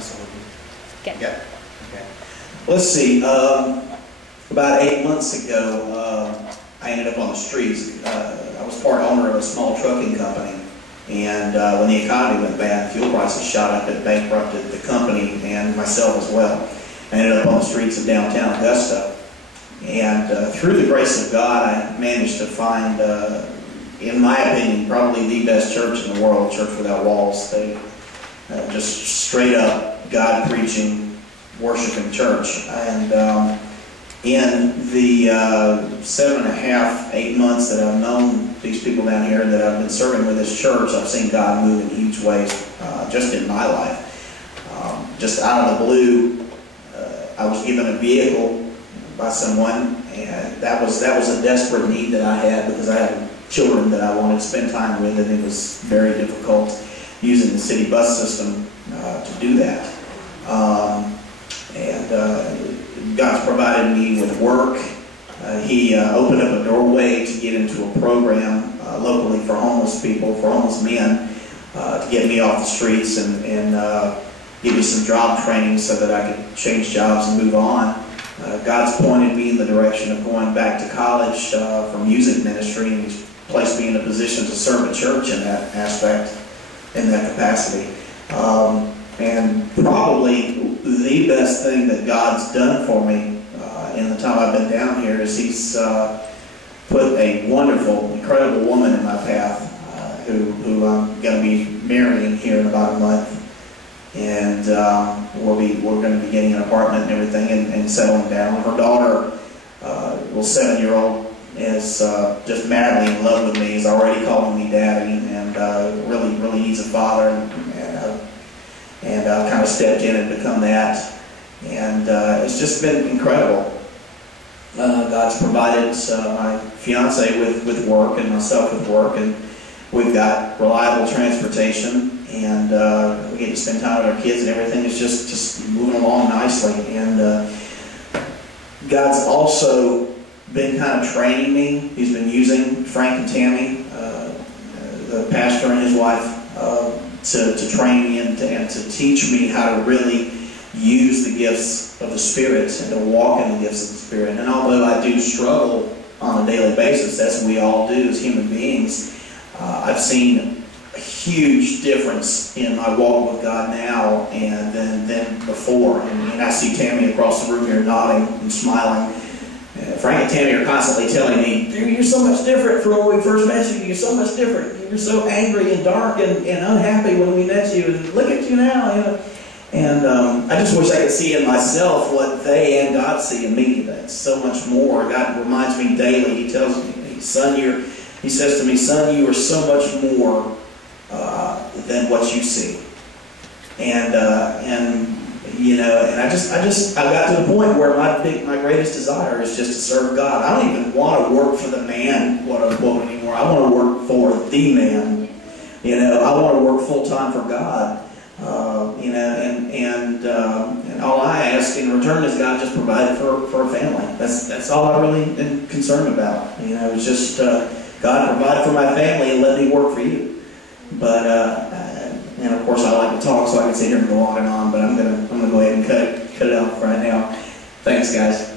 so Okay. yeah. Okay. Let's see. About 8 months ago, I ended up on the streets. I was part owner of a small trucking company, and when the economy went bad, fuel prices shot up, it bankrupted the company and myself as well. I ended up on the streets of downtown Augusta, and through the grace of God, I managed to find, in my opinion, probably the best church in the world, Church Without Walls. They just straight up God preaching, worshiping church. And in the 7.5, 8 months that I've known these people down here, that I've been serving with this church, I've seen God move in huge ways just in my life. Just out of the blue, I was given a vehicle by someone, and that was a desperate need that I had, because I had children that I wanted to spend time with, and it was very difficult using the city bus system to do that. God's provided me with work. He opened up a doorway to get into a program locally for homeless people, for homeless men, to get me off the streets and give me some job training so that I could change jobs and move on. God's pointed me in the direction of going back to college for music ministry, and He's placed me in a position to serve a church in that aspect, in that capacity. And probably the best thing that God's done for me in the time I've been down here is He's put a wonderful, incredible woman in my path who I'm going to be marrying here in about a month. And we're going to be getting an apartment and everything and settling down. Her daughter, well, 7-year-old, is just madly in love with me. He's already calling me daddy, and really needs a father. And I kind of stepped in and become that. And it's just been incredible. God's provided my fiance with work, and myself with work, and we've got reliable transportation, and we get to spend time with our kids, and everything is just moving along nicely. And God's also been kind of training me. He's been using Frank and Tammy, the pastor and his wife, to train me and to teach me how to really use the gifts of the Spirit and to walk in the gifts of the Spirit. And although I do struggle on a daily basis, as we all do as human beings, I've seen a huge difference in my walk with God now and than before. And I see Tammy across the room here nodding and smiling. Frank and Tammy are constantly telling me, "Dude, you're so much different from when we first met you. You're so much different. You're so angry and dark and unhappy when we met you. And look at you now." You know? And I just wish I could see in myself what they and God see in me. That's so much more. God reminds me daily. He tells me, He says to me, "Son, you are so much more than what you see." And you know, and I got to the point where my greatest desire is just to serve God. I don't even want to work for the man, quote unquote, anymore. I want to work for the man. You know, I want to work full time for God. You know, and all I ask in return is God just provide for a family. That's all I really am concerned about. You know, it's just God provide for my family and let me work for you. But and of course I like to talk, so I can sit here and go on and on. But I'm gonna go ahead and cut it off right now. Thanks, guys.